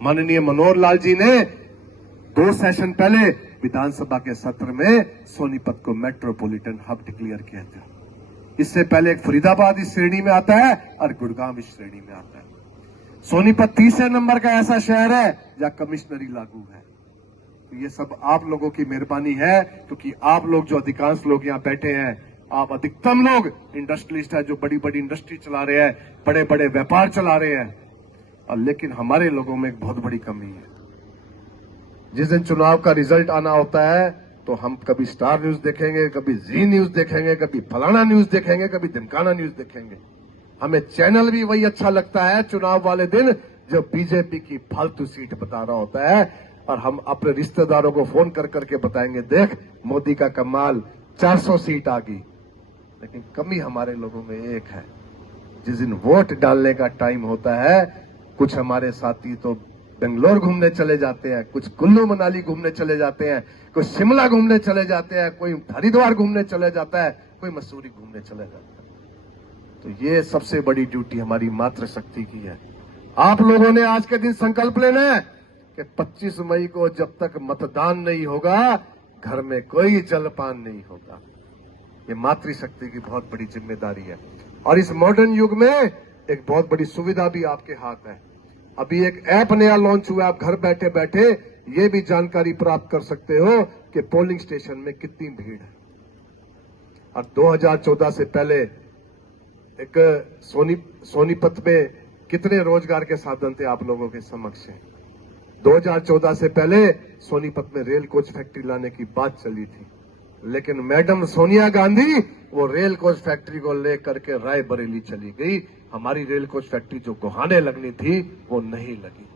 माननीय मनोहर लाल जी ने 2 सेशन पहले विधानसभा के सत्र में सोनीपत को मेट्रोपॉलिटन हब डिक्लेयर किया था। इससे पहले एक फरीदाबाद इस श्रेणी में आता है और गुड़गांव इस श्रेणी में आता है। सोनीपत तीसरे नंबर का ऐसा शहर है जहां कमिश्नरी लागू है। तो ये सब आप लोगों की मेहरबानी है, क्योंकि आप लोग जो अधिकांश लोग यहां बैठे हैं, आप अधिकतम लोग इंडस्ट्रियलिस्ट है, जो बड़ी बड़ी इंडस्ट्री चला रहे हैं, बड़े बड़े व्यापार चला रहे हैं। और लेकिन हमारे लोगों में एक बहुत बड़ी कमी है। जिस दिन चुनाव का रिजल्ट आना होता है तो हम कभी स्टार न्यूज देखेंगे, कभी जी न्यूज देखेंगे, कभी फलाना न्यूज देखेंगे, कभी धमकाना न्यूज देखेंगे। हमें चैनल भी वही अच्छा लगता है चुनाव वाले दिन जो बीजेपी की फालतू सीट बता रहा होता है, और हम अपने रिश्तेदारों को फोन कर करके बताएंगे, देख मोदी का कमाल 400 सीट आ गई। लेकिन कमी हमारे लोगों में एक है, जिस दिन वोट डालने का टाइम होता है, कुछ हमारे साथी तो बेंगलोर घूमने चले जाते हैं, कुछ कुल्लू मनाली घूमने चले जाते हैं, कोई शिमला घूमने चले जाते हैं, कोई हरिद्वार घूमने चले जाता है, कोई मसूरी घूमने चले जाता है। तो ये सबसे बड़ी ड्यूटी हमारी मातृशक्ति की है। आप लोगों ने आज के दिन संकल्प लेना है कि 25 मई को जब तक मतदान नहीं होगा, घर में कोई जलपान नहीं होगा। ये मातृशक्ति की बहुत बड़ी जिम्मेदारी है। और इस मॉडर्न युग में एक बहुत बड़ी सुविधा भी आपके हाथ है। अभी एक ऐप नया लॉन्च हुआ है, आप घर बैठे बैठे ये भी जानकारी प्राप्त कर सकते हो कि पोलिंग स्टेशन में कितनी भीड़ है। और 2014 से पहले एक सोनीपत में कितने रोजगार के साधन थे आप लोगों के समक्ष है। 2014 से पहले सोनीपत में रेल कोच फैक्ट्री लाने की बात चली थी, लेकिन मैडम सोनिया गांधी वो रेल कोच फैक्ट्री को लेकर के रायबरेली चली गई। हमारी रेल कोच फैक्ट्री जो गोहाने लगनी थी वो नहीं लगी।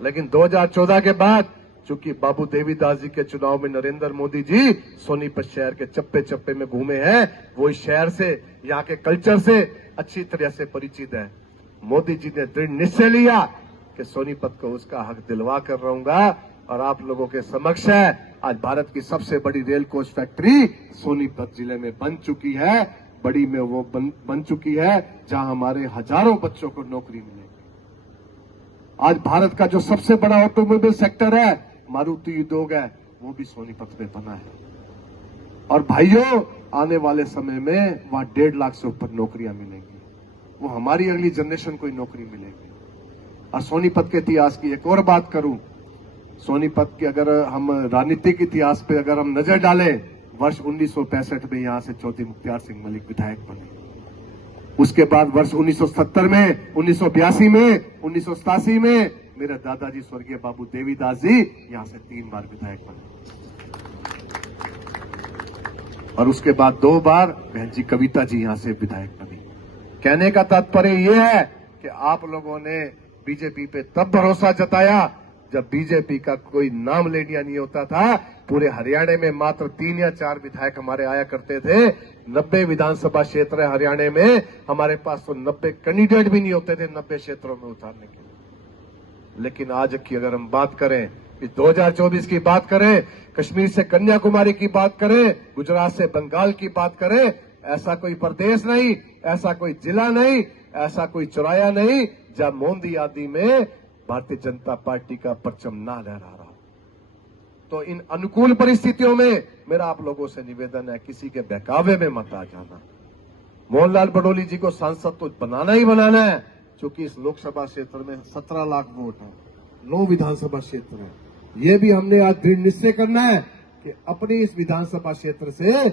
लेकिन 2014 के बाद चूंकि बाबू देवीदास जी के चुनाव में नरेंद्र मोदी जी सोनीपत शहर के चप्पे चप्पे में घूमे हैं, वो इस शहर से, यहाँ के कल्चर से अच्छी तरह से परिचित है। मोदी जी ने दृढ़ निश्चय लिया कि सोनीपत को उसका हक दिलवा कर रहूंगा। और आप लोगों के समक्ष है, आज भारत की सबसे बड़ी रेल कोच फैक्ट्री सोनीपत जिले में बन चुकी है। बड़ी में वो बन चुकी है जहां हमारे हजारों बच्चों को नौकरी मिलेगी। आज भारत का जो सबसे बड़ा ऑटोमोबाइल सेक्टर है, मारुति उद्योग है, वो भी सोनीपत में बना है। और भाइयों, आने वाले समय में वहां 1.5 लाख से ऊपर नौकरियां मिलेंगी। वो हमारी अगली जनरेशन को ही नौकरी मिलेगी। और सोनीपत के इतिहास की एक और बात करूं, सोनीपत के अगर हम राजनीतिक इतिहास पे अगर हम नजर डालें, वर्ष 1965 में यहां से चौधरी मुख्तार सिंह मलिक विधायक बने। उसके बाद वर्ष 1970 में, 1982 में, 1987 में मेरे दादाजी स्वर्गीय बाबू देवीदास जी यहां से 3 बार विधायक बने। और उसके बाद 2 बार बहन जी कविता जी यहां से विधायक बनी। कहने का तात्पर्य यह है कि आप लोगों ने बीजेपी पे तब भरोसा जताया जब बीजेपी का कोई नाम ले लिया नहीं होता था। पूरे हरियाणा में मात्र 3 या 4 विधायक हमारे आया करते थे। 90 विधानसभा क्षेत्र है हरियाणा में, हमारे पास तो 90 कैंडिडेट भी नहीं होते थे 90 क्षेत्रों में उतारने के लिए। लेकिन आज की अगर हम बात करें, 2024 की बात करें, कश्मीर से कन्याकुमारी की बात करें, गुजरात से बंगाल की बात करें, ऐसा कोई प्रदेश नहीं, ऐसा कोई जिला नहीं, ऐसा कोई चौराया नहीं जहां मोदी आदि में भारतीय जनता पार्टी का परचम ना लहरा रहा। तो इन अनुकूल परिस्थितियों में मेरा आप लोगों से निवेदन है, किसी के बहकावे में मत आ जाना। मोहनलाल बडोली जी को सांसद तो बनाना ही बनाना है, क्योंकि इस लोकसभा क्षेत्र में 17 लाख वोट है, 9 विधानसभा क्षेत्र है। ये भी हमने आज दृढ़ निश्चय करना है कि अपने इस विधानसभा क्षेत्र से